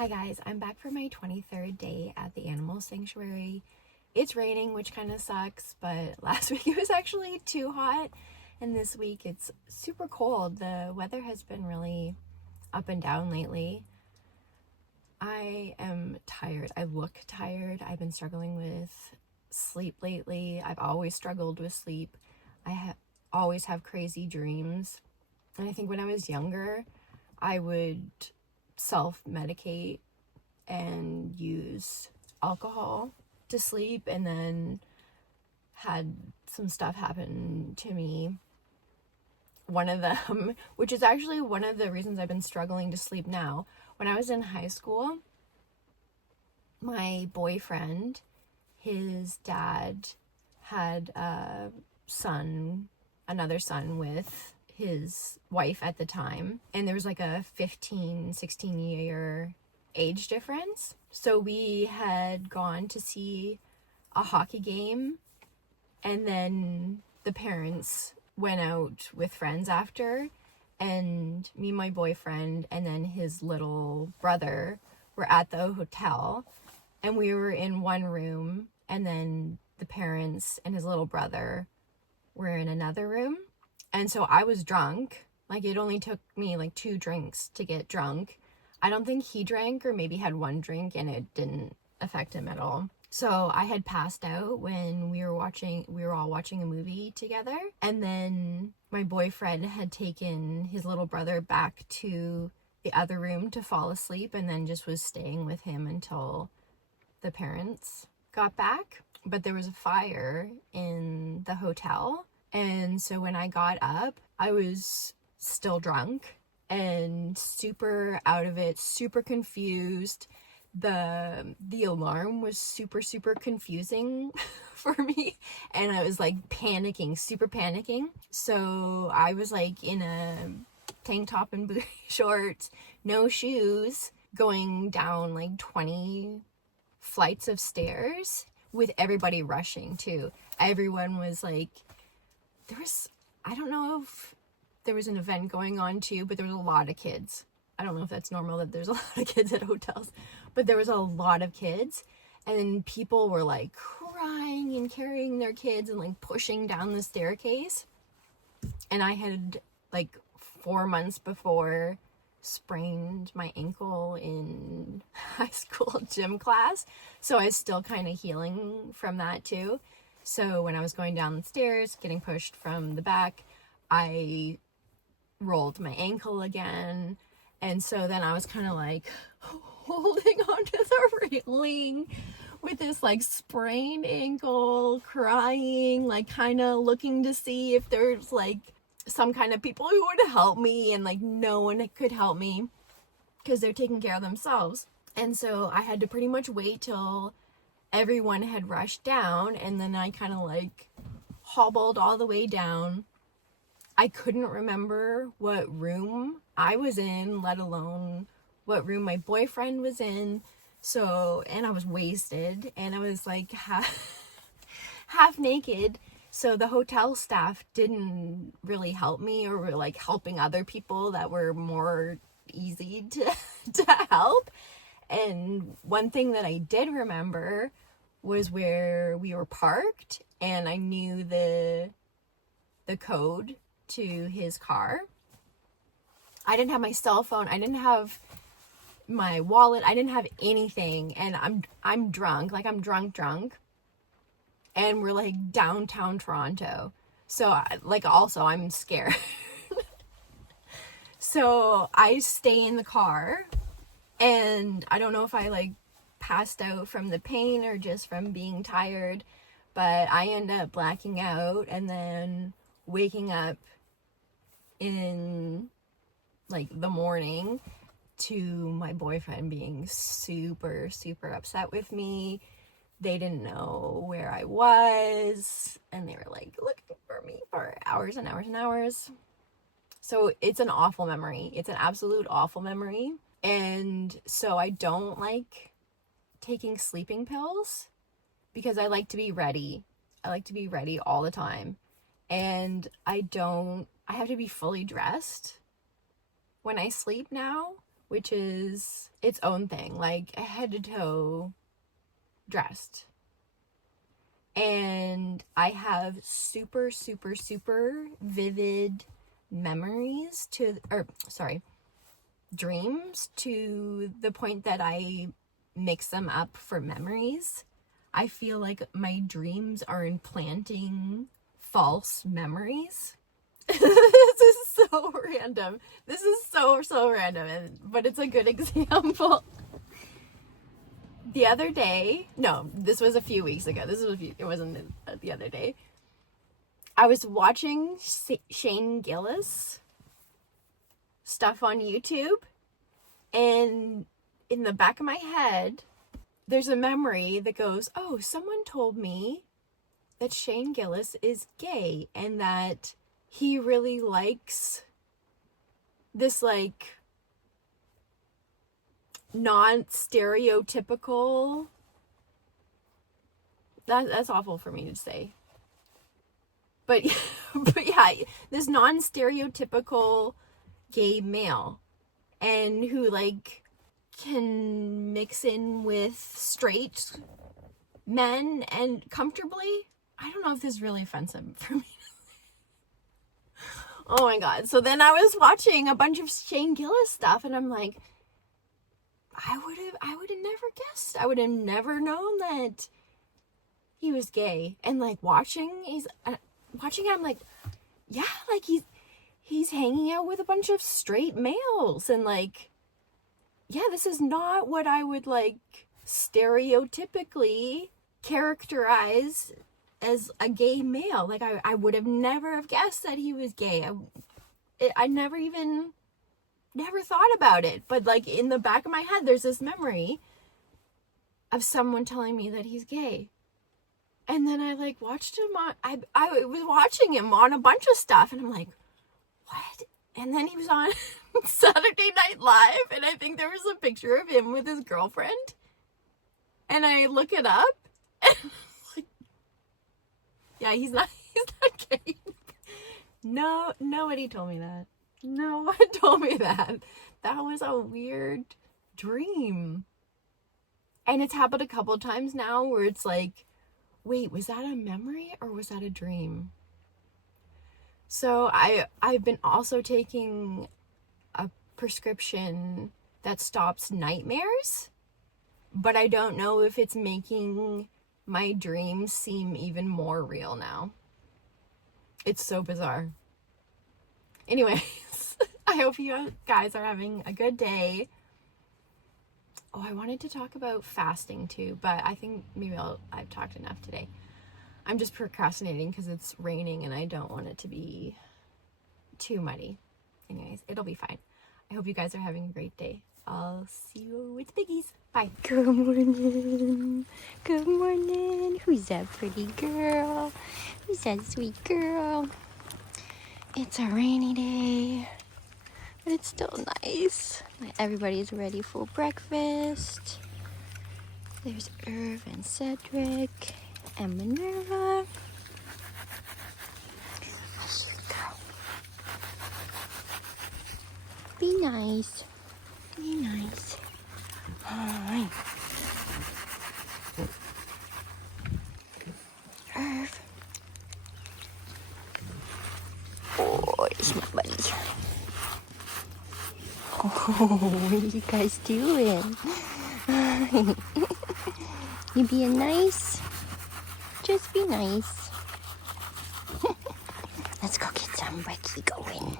Hi guys, I'm back for my 23rd day at the animal sanctuary. It's raining, which kind of sucks, but last week it was actually too hot, and this week it's super cold. The weather has been really up and down lately. I am tired. I look tired. I've been struggling with sleep lately. I've always struggled with sleep. I always have crazy dreams. And I think when I was younger, I would self-medicate and use alcohol to sleep, and then had some stuff happen to me. One of them, which is actually one of the reasons I've been struggling to sleep now. When I was in high school, my boyfriend, his dad had another son with his wife at the time, and there was like a 16 year age difference. So we had gone to see a hockey game, and then the parents went out with friends after, and me and my boyfriend and then his little brother were at the hotel, and we were in one room, and then the parents and his little brother were in another room. And so I was drunk. Like, it only took me like 2 drinks to get drunk. I don't think he drank, or maybe had 1 drink, and it didn't affect him at all. So I had passed out when we were all watching a movie together. And then my boyfriend had taken his little brother back to the other room to fall asleep, and then just was staying with him until the parents got back. But there was a fire in the hotel. And so when I got up, I was still drunk and super out of it, super confused. The alarm was super confusing for me, and I was like panicking, super panicking. So I was like in a tank top and booty shorts, no shoes, going down like 20 flights of stairs with everybody rushing too. Everyone was like, I don't know if there was an event going on too, but there was a lot of kids. I don't know if that's normal that there's a lot of kids at hotels, but there was a lot of kids, and people were like crying and carrying their kids and like pushing down the staircase. And I had like 4 months before sprained my ankle in high school gym class, so I was still kind of healing from that too. So when I was going down the stairs, getting pushed from the back, I rolled my ankle again. And so then I was kind of like holding onto the railing with this like sprained ankle, crying, like kind of looking to see if there's like some kind of people who would help me, and like no one could help me because they're taking care of themselves. And so I had to pretty much wait till everyone had rushed down, and then I kind of like hobbled all the way down. I couldn't remember what room I was in, let alone what room my boyfriend was in. So, and I was wasted, and I was like half naked. So the hotel staff didn't really help me, or were like helping other people that were more easy to help. And one thing that I did remember was where we were parked, and I knew the code to his car. I didn't have my cell phone. I didn't have my wallet. I didn't have anything, and I'm drunk. Like, I'm drunk. And we're like downtown Toronto. So also I'm scared. So I stay in the car, and I don't know if I like passed out from the pain or just from being tired, but I end up blacking out and then waking up in like the morning to my boyfriend being super upset with me. They didn't know where I was, and they were like looking for me for hours and hours and hours. So it's an awful memory. It's an absolute awful memory. And so I don't like taking sleeping pills because I like to be ready. I like to be ready all the time. And I have to be fully dressed when I sleep now, which is its own thing, like head to toe dressed. And I have super, super, super vivid memories dreams to the point that I mix them up for memories. I feel like my dreams are implanting false memories. This is so random. This is so random, but it's a good example. The other day, no, this was a few weeks ago. It wasn't the other day. I was watching Shane Gillis stuff on YouTube, and in the back of my head, there's a memory that goes, oh, someone told me that Shane Gillis is gay and that he really likes this, like, non-stereotypical, that's awful for me to say, but yeah, this non-stereotypical gay male, and who, like, can mix in with straight men and comfortably. I don't know if this is really offensive for me. Oh my god. So then I was watching a bunch of Shane Gillis stuff, and I'm like, I would have never guessed. I would have never known that he was gay. And like watching, I'm like, yeah, like he's hanging out with a bunch of straight males, and like, yeah, this is not what I would, like, stereotypically characterize as a gay male. Like, I would have never have guessed that he was gay. I never thought about it. But, like, in the back of my head, there's this memory of someone telling me that he's gay. And then I, like, watched him on, I was watching him on a bunch of stuff, and I'm like, what? And then he was on Saturday Night Live, and I think there was a picture of him with his girlfriend. And I look it up, and I'm like, yeah, he's not gay. No, nobody told me that. No one told me that. That was a weird dream. And it's happened a couple times now where it's like, wait, was that a memory or was that a dream? So I've been also taking a prescription that stops nightmares, but I don't know if it's making my dreams seem even more real now. It's so bizarre. Anyways, I hope you guys are having a good day. Oh, I wanted to talk about fasting too, but I think maybe I've talked enough today. I'm just procrastinating because it's raining and I don't want it to be too muddy. Anyways, it'll be fine. I hope you guys are having a great day. I'll see you with the biggies. Bye. Good morning. Good morning. Who's that pretty girl? Who's that sweet girl? It's a rainy day, but it's still nice. Everybody's ready for breakfast. There's Irv and Cedric and Minerva. Sweet girl. Be nice. Be nice. Alright. Irv. Oh, it's my buddy. Oh, what are you guys doing? You being nice? Just be nice. Let's go get some brekkie going.